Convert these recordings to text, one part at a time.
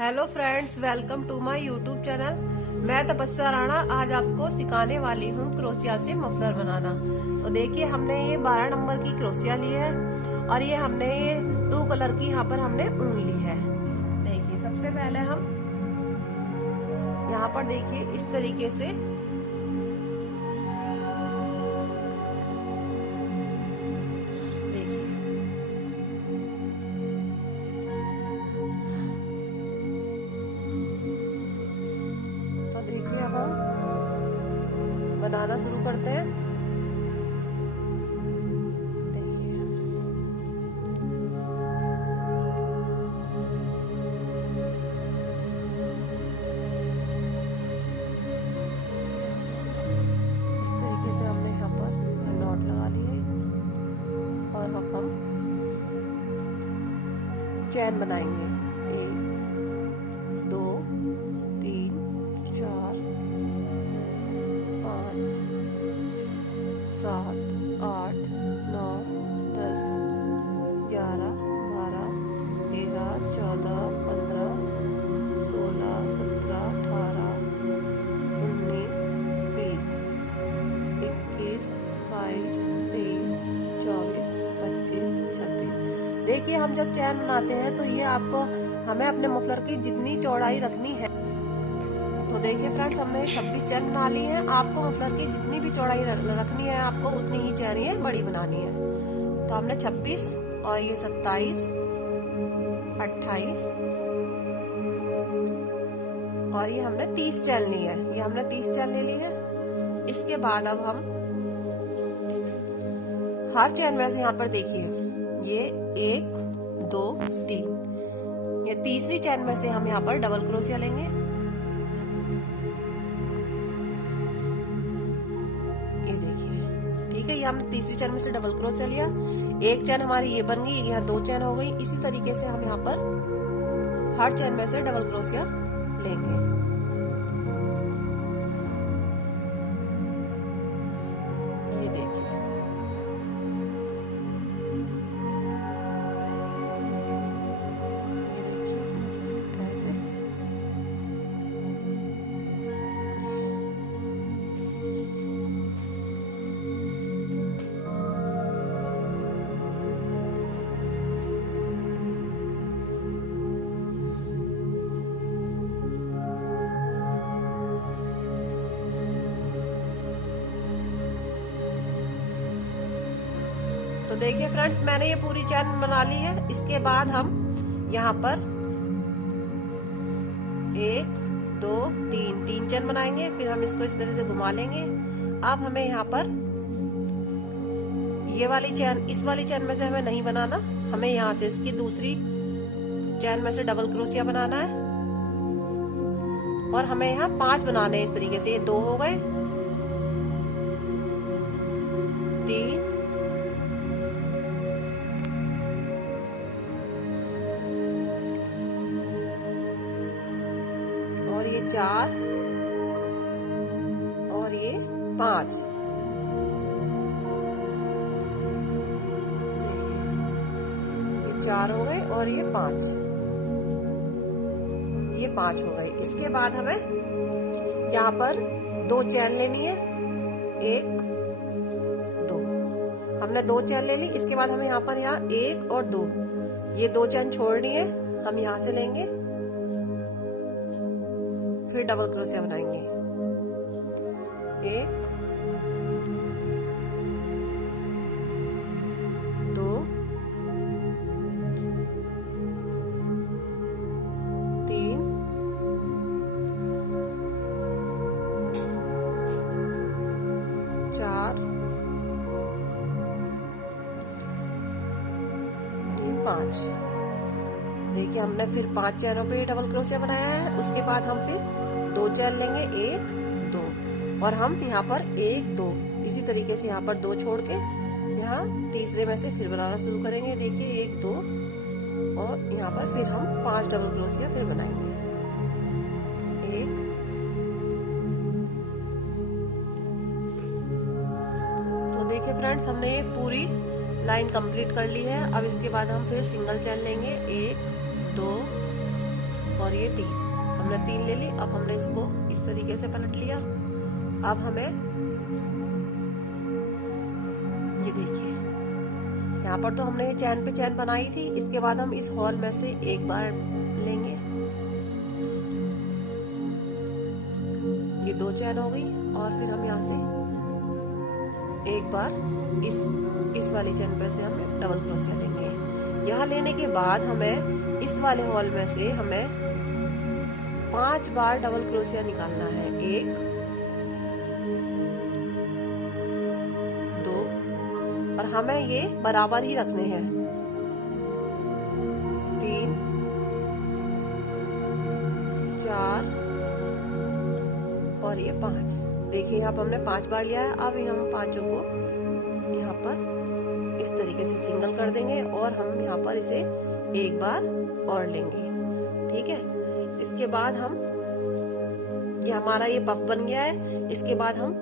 Hello friends, welcome to my YouTube channel. मैं तपस्या राणा आज आपको सिखाने वाली हूँ क्रोशिया से मफलर बनाना। तो देखिए, हमने ये 12 नंबर की क्रोशिया ली है और ये हमने 2 कलर की यहाँ पर हमने ऊन ली है। देखिए, सबसे पहले हम यहाँ पर देखिए इस तरीके से अब हम बनाना शुरू करते हैं। देखिए, इस तरीके से हमने यहाँ पर नॉट लगा लिए और अब हम चैन बनाएंगे। 1 2 3 4 5 7 8 9 10 11 12 13 14 15 16 17 18 19 20 21 22 23 24 25 26। देखिए, हम जब चैन बनाते हैं तो ये आपको हमें अपने मफलर की जितनी चौड़ाई रखनी है। तो देखिए फ्रेंड्स, हमने 26 चैन बना ली है। आपको मफलर की जितनी भी चौड़ाई रखनी है, आपको उतनी ही चैन ये बड़ी बनानी है। तो हमने 26 और ये 27 28 और ये हमने 30 चैन ली है। ये हमने 30 चैन ले ली है। इसके बाद अब हम हर चैन में से यहाँ पर देखिए, ये 1 2 3, ये तीसरी चैन में से हम यहाँ पर डबल क्रोशिया लेंगे। ये देखिए, ठीक है, ये हमने तीसरी चैन में से डबल क्रोशिया लिया। एक चैन हमारी ये बन गई, यहाँ 2 चैन हो गई। इसी तरीके से हम यहाँ पर हर चैन में से डबल क्रोशिया लेंगे। ये देखिए, तो देखिए फ्रेंड्स, मैंने ये पूरी चैन बना ली है। इसके बाद हम यहाँ पर 1 2 3 चैन बनाएंगे। फिर हम इसको इस तरह से घुमा लेंगे। अब हमें यहाँ पर ये वाली चैन, इस वाली चैन में से हमें नहीं बनाना, हमें यहाँ से इसकी दूसरी चैन में से डबल क्रोशिया बनाना है और हमें यहाँ 5 बनाने हैं। इस तरीके से ये 2 हो गए, 3 और ये 4 और ये 5। देखिए, ये 4 हो गए और ये 5, ये 5 हो गए। इसके बाद हमें यहाँ पर 2 चैन लेनी है। 1 2, हमने 2 चैन ले ली। इसके बाद हमें यहाँ पर 1 और 2, ये 2 चैन छोड़नी है। हम यहाँ से लेंगे, फिर डबल क्रोशिया बनाएंगे। 1 2 3 4 ये 5। देखिए, हमने फिर 5 चैनों पे डबल क्रोशिया बनाया है। उसके बाद हम फिर 2 चैन लेंगे, 1 2, और हम यहाँ पर 1 2 इसी तरीके से यहाँ पर 2 छोड़ के यहाँ तीसरे में से फिर बनाना शुरू करेंगे। देखिए, 1 2 और यहाँ पर फिर हम 5 डबल क्रोशिया फिर बनाएंगे। 1 तो देखिए फ्रेंड्स, हमने ये पूरी लाइन कंप्लीट कर ली है। अब इसके बाद हम फिर सिंगल चैन लेंगे, 1 2 और ये 3, हमने 3 ले ली। अब हमने इसको इस तरीके से पलट लिया। अब हमें ये देखिए यहाँ पर तो हमने चैन पे चैन बनाई थी। इसके बाद हम इस हॉल में से एक बार लेंगे, ये 2 चैन हो गई। और फिर हम यहाँ से एक बार इस वाली चैन पे से हम डबल क्रोशिया लेंगे। यहाँ लेने के बाद हमें इस वाले हॉल में से हमें 5 बार डबल क्रोशिया निकालना है। 1 2 और हमें ये बराबर ही रखने हैं। 3 4 और ये 5। देखिए यहाँ पर हमने 5 बार लिया है। अब हम पांचों को यहाँ पर इस तरीके से सिंगल कर देंगे और हम यहाँ पर इसे एक बार और लेंगे। ठीक है, इसके बाद हम ये हमारा ये पफ बन गया है। इसके बाद हम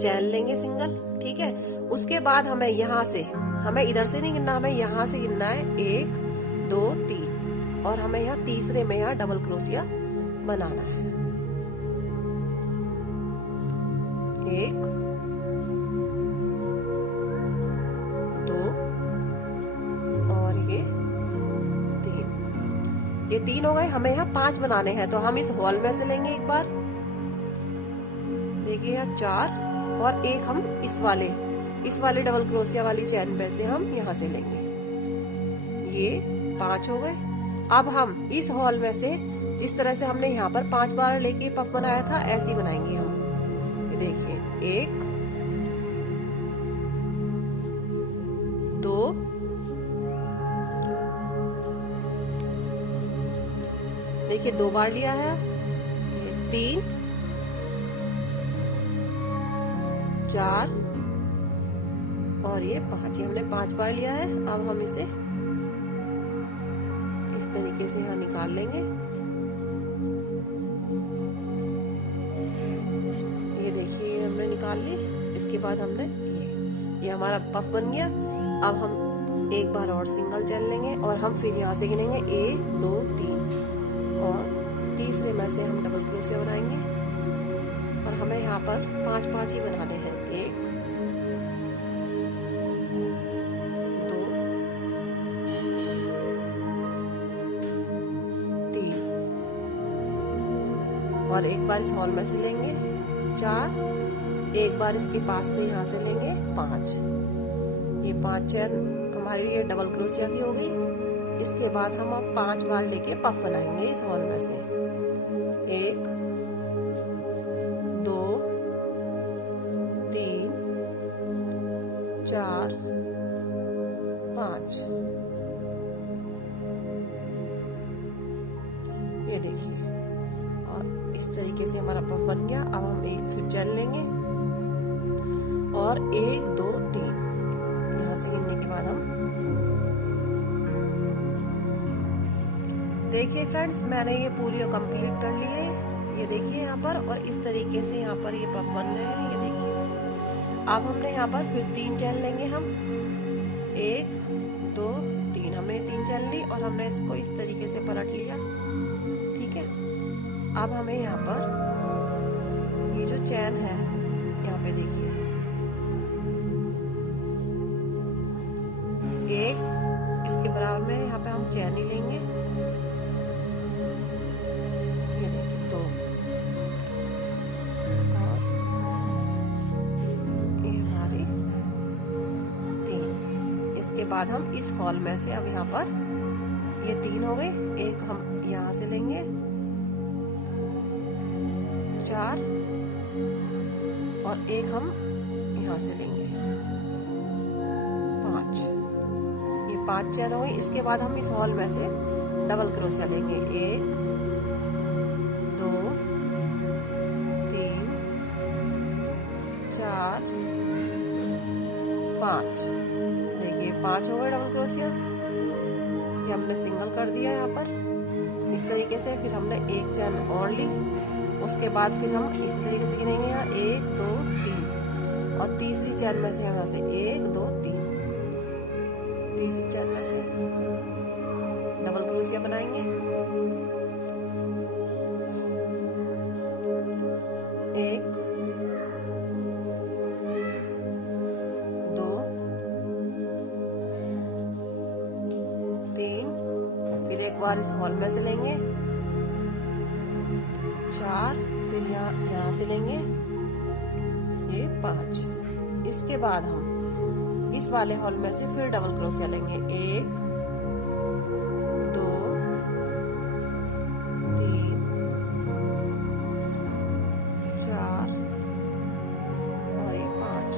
चैन लेंगे सिंगल। ठीक है, उसके बाद हमें यहाँ से, हमें इधर से नहीं गिनना, हमें यहाँ से गिनना है 1 2 3 और हमें यहाँ तीसरे में यहाँ डबल क्रोशिया बनाना है। 1 2 और ये 3। ये 3 हो गए। हमें यहाँ 5 बनाने हैं, तो हम इस हॉल में से लेंगे एक बार। देखिए यहाँ 4 और एक हम इस वाले डबल क्रोशिया वाली चैन पे से हम यहाँ से लेंगे। ये 5 हो गए। अब हम इस हॉल में से जिस तरह से हमने यहाँ पर 5 बार लेके पफ बनाया था, ऐसे ही बनाएंगे हम। ये देखिए 1 2 देखिए 2 बार लिया है। 3 4 और ये 5। हमने 5 बार लिया है। अब हम इसे इस तरीके से यहाँ निकाल लेंगे। ये देखिए हमने निकाल ली। इसके बाद हमने ये हमारा पफ बन गया। अब हम एक बार और सिंगल चैन लेंगे और हम फिर यहाँ से गिनेंगे 1 2 3 और तीसरे में से हम डबल क्रोशिया बनाएंगे और हमें यहाँ पर 5 ही बनाने हैं। 1 2 3 और एक बार इस हॉल में से लेंगे 4, एक बार इसके पास से यहाँ से लेंगे 5। ये 5 चैन हमारी ये डबल क्रोशिया की हो गई। इसके बाद हम अब 5 बार लेके पफ बनाएंगे इस हॉल में से। 1 2 3 4 5। ये देखिए और इस तरीके से हमारा पफ बन गया। अब हम एक फिर चैन लेंगे और 1 2 3 यहाँ से गिनने के बाद हम देखिए फ्रेंड्स, मैंने ये पूरी कंप्लीट कर ली है। ये देखिए यहाँ पर, और इस तरीके से यहाँ पर ये पफ बन गए हैं। ये देखिए अब हमने यहाँ पर फिर 3 चैन लेंगे हम। 1 2 3 हमने 3 चैन ली और हमने इसको इस तरीके से पलट लिया। ठीक है, अब हमें यहाँ पर ये जो चैन है यहाँ पे देखिए, एक इसके बराबर में यहाँ पे हम चैन ही लेंगे। ये देखिए 2 और ये हमारी 3। इसके बाद हम इस हॉल में से अब यहाँ पर ये 3 हो गए। एक हम यहाँ से लेंगे 4 और एक हम यहाँ से लेंगे 5। ये 5 चैन हो गई। इसके बाद हम इस हॉल में से डबल क्रोशिया लेंगे। 1 2 3 4 5। देखिए 5 हो गए डबल क्रोशिया। ये हमने सिंगल कर दिया यहाँ पर इस तरीके से। फिर हमने एक चैन और ली। उसके बाद फिर हम इस तरीके से गिनेंगे यहाँ 1 2 3 और तीसरी चैन में से यहाँ से 1 2 3 तीसरी चैन में से डबल क्रोशिया बनाएंगे। बार इस हॉल में से लेंगे 4, फिर यहाँ से लेंगे ये 5। इसके बाद हम इस वाले हॉल में से फिर डबल क्रोशिया लेंगे 1 2 3 4 और ये 5।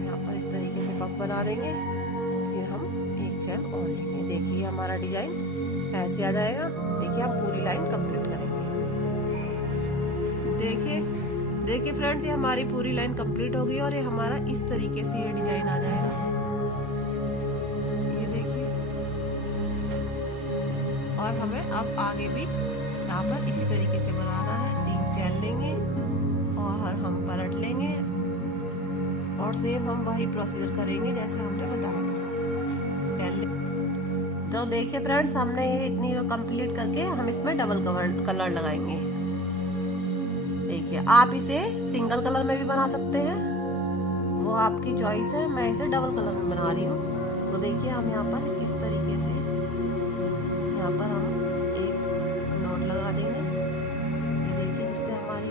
यहाँ पर इस तरीके से पफ बना देंगे, फिर हम एक चैन और लेंगे। देखिए हमारा डिजाइन ऐसे आ जाएगा। देखिए हम पूरी लाइन कंप्लीट करेंगे। देखिए फ्रेंड्स, ये हमारी पूरी लाइन कंप्लीट हो गई और ये हमारा इस तरीके से ये डिजाइन आ जाएगा। ये देखिए, और हमें अब आगे भी यहाँ पर इसी तरीके से बनाना है। 3 चैन लेंगे और हम पलट लेंगे और सेम हम वही प्रोसीजर करेंगे जैसे हमने बताया था। तो देखिए फ्रेंड्स, हमने ये इतनी कंप्लीट करके हम इसमें डबल कलर लगाएंगे। देखिए, आप इसे सिंगल कलर में भी बना सकते हैं, वो आपकी चॉइस है। मैं इसे डबल कलर में बना रही हूँ। तो देखिए हम यहाँ पर इस तरीके से यहाँ पर हम एक नॉट लगा देंगे। ये देखिए, जिससे हमारी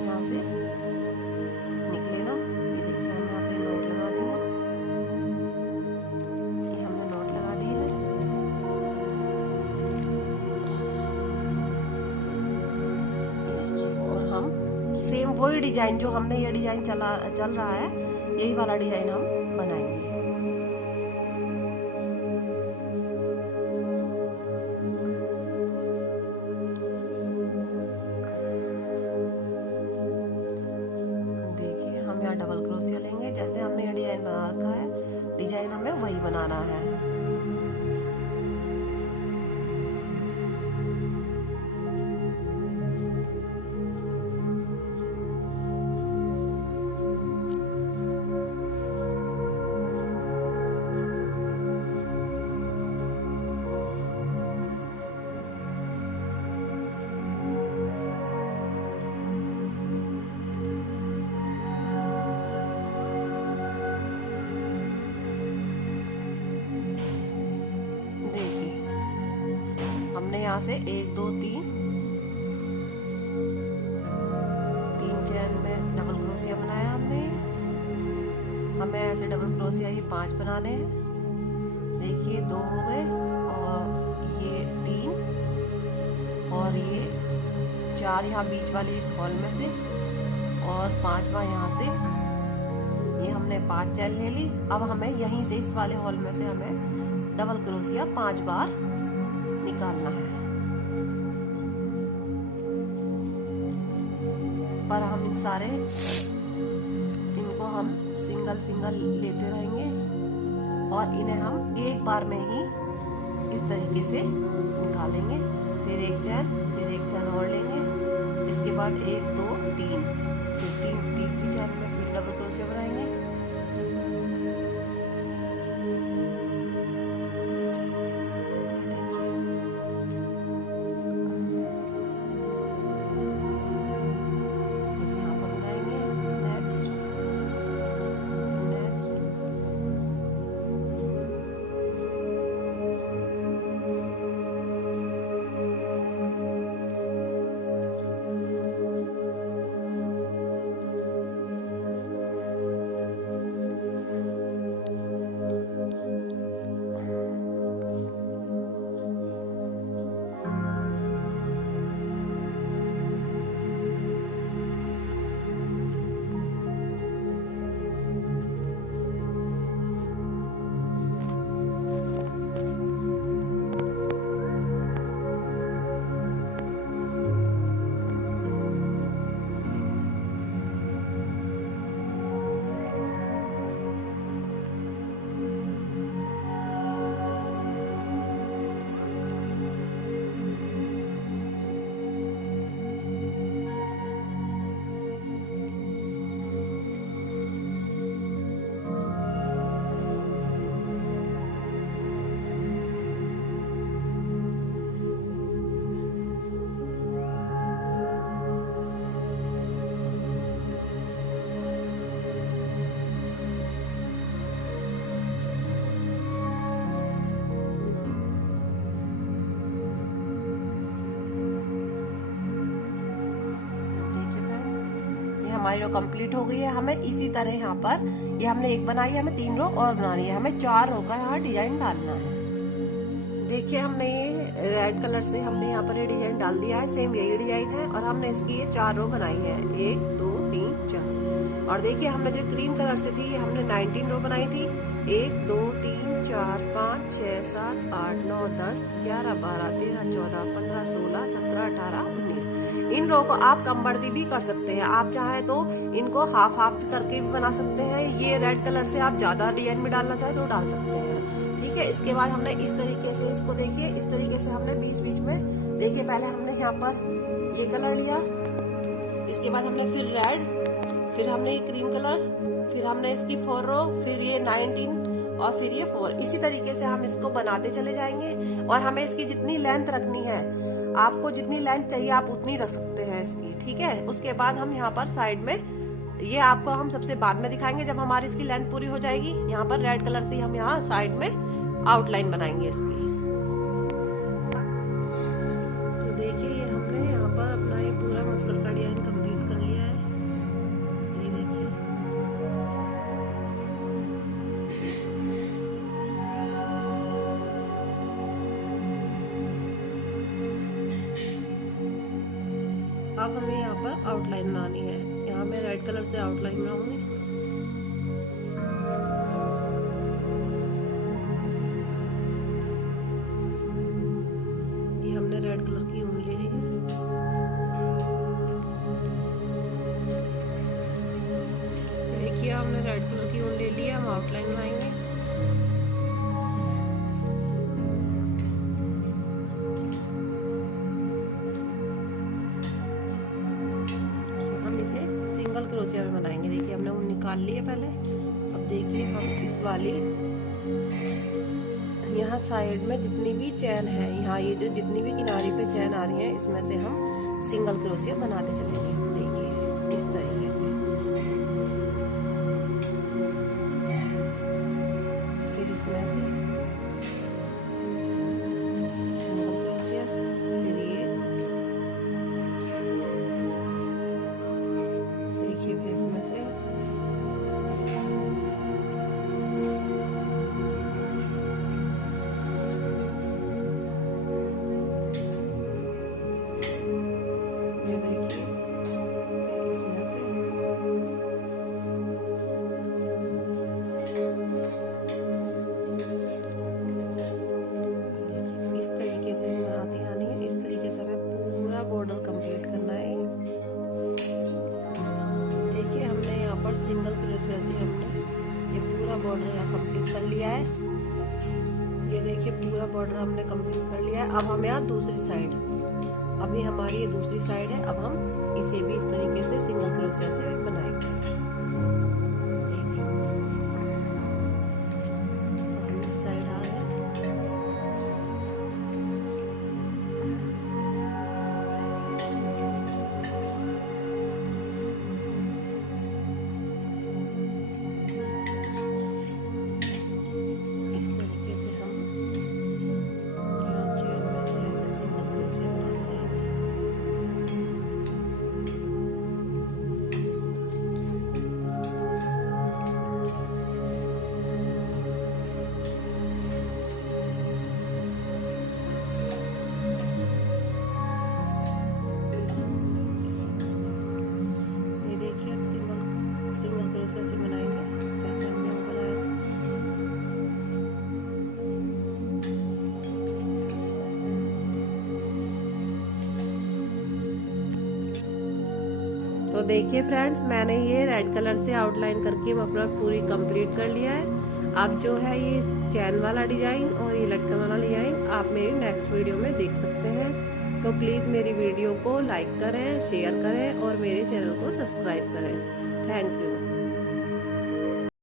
यहाँ से निकले ना। ये देखिए हम यहाँ पे नॉट लगा देंगे। ये हमने नॉट लगा दी है। देखिए, और हम सेम वही डिजाइन जो हमने ये डिजाइन चल रहा है, यही वाला डिजाइन हम बनाएंगे। यहाँ डबल क्रोशिया लेंगे, जैसे हमने ये डिजाइन बना रखा है, डिजाइन हमें वही बनाना है। हमने यहाँ से 1 2 3 चैन में डबल क्रोशिया बनाया हमने। हमें ऐसे डबल क्रोशिया ही 5 बनाने हैं। देखिए 2 हो गए और ये 3 और ये 4 यहाँ बीच वाले इस हॉल में से और 5वां यहाँ से। ये हमने 5 चैन ले ली। अब हमें यहीं से इस वाले हॉल में से हमें डबल क्रोशिया 5 बार निकालना है। पर हम इन सारे इनको हम सिंगल लेते रहेंगे और इन्हें हम एक बार में ही इस तरीके से निकालेंगे। फिर एक चैन और लेंगे। इसके बाद 1 2 3 फिर तीसरी चैन में फिर डबल क्रोशिया बनाएंगे। हमारी रो कंप्लीट हो गई है। हमें इसी तरह यहाँ पर ये हमने एक बनाई है, हमें 3 रो और बनानी है, हमें 4 रो का यहाँ डिजाइन डालना है। देखिए हमने ये रेड कलर से हमने यहाँ पर ये डिजाइन डाल दिया है, सेम यही डिजाइन है और हमने इसकी ये 4 रो बनाई है, 1 2 3 4। और देखिए हमने जो क्रीम कलर से थी हमने 19 रो बनाई थी, 1 2 3 4 5 6 7 8 9 10 11 12 13 14 15 16 17 18 19। इन रो को आप कम बढ़ती भी कर सकते हैं, आप चाहे तो इनको हाफ हाफ करके भी बना सकते हैं। ये रेड कलर से आप ज्यादा डिजाइन में डालना चाहे तो डाल सकते हैं, ठीक है। इसके बाद हमने इस तरीके से इसको देखिए, इस तरीके से हमने बीच बीच में देखिए, पहले हमने यहाँ पर ये कलर लिया, इसके बाद हमने फिर रेड, फिर हमने ये क्रीम कलर, फिर हमने इसकी 4 रो, फिर ये 19 और फिर ये 4। इसी तरीके से हम इसको बनाते चले जाएंगे और हमें इसकी जितनी लेंथ रखनी है, आपको जितनी लेंथ चाहिए आप उतनी रख सकते हैं इसकी, ठीक है। उसके बाद हम यहाँ पर साइड में, ये आपको हम सबसे बाद में दिखाएंगे जब हमारी इसकी लेंथ पूरी हो जाएगी। यहाँ पर रेड कलर से हम यहाँ साइड में आउटलाइन बनाएंगे इसकी। तो देखिए ये हमने यहाँ पर अपना ये पूरा मफलर का डिजाइन कंप्लीट कर लिया है, ये देखिए। अब हमें यहाँ पर आउटलाइन बनानी है, यहाँ मैं रेड कलर से आउटलाइन बनाऊंगी। रेड कलर की ऊन ले ली है, देखिए हमने रेड कलर की ऊन ले ली है। हम आउटलाइन बनाएंगे, हम इसे सिंगल क्रोशिया में बनाएंगे। देखिए हमने ऊन निकाल ली है पहले। अब देखिए हम इस वाली यहाँ साइड में जितनी भी चैन है, यहाँ ये जो जितनी भी किनारे पे चैन आ रही है, इसमें से हम सिंगल क्रोशिया बनाते चलेंगे। देखिए इस तरीके से, फिर इसमें से सिंगल क्रोशिया, फिर ये देखिए, फिर इसमें से बॉर्डर कंप्लीट करना है। देखिए हमने यहाँ पर सिंगल क्रोशिया से हमने ये पूरा बॉर्डर यहाँ कंप्लीट कर लिया है। ये देखिए पूरा बॉर्डर हमने कंप्लीट कर लिया है। अब हम यहाँ दूसरी साइड, अभी हमारी ये दूसरी साइड है, अब हम इसे भी इस तरीके से सिंगल क्रोशिया से बनाएंगे। इस साइड आ रहे हैं, तो देखिए फ्रेंड्स, मैंने ये रेड कलर से आउटलाइन करके मफलर पूरी कंप्लीट कर लिया है। अब जो है ये चैन वाला डिजाइन और ये लटकन वाला डिजाइन आप मेरी नेक्स्ट वीडियो में देख सकते हैं। तो प्लीज़ मेरी वीडियो को लाइक करें, शेयर करें और मेरे चैनल को सब्सक्राइब करें। Thank you.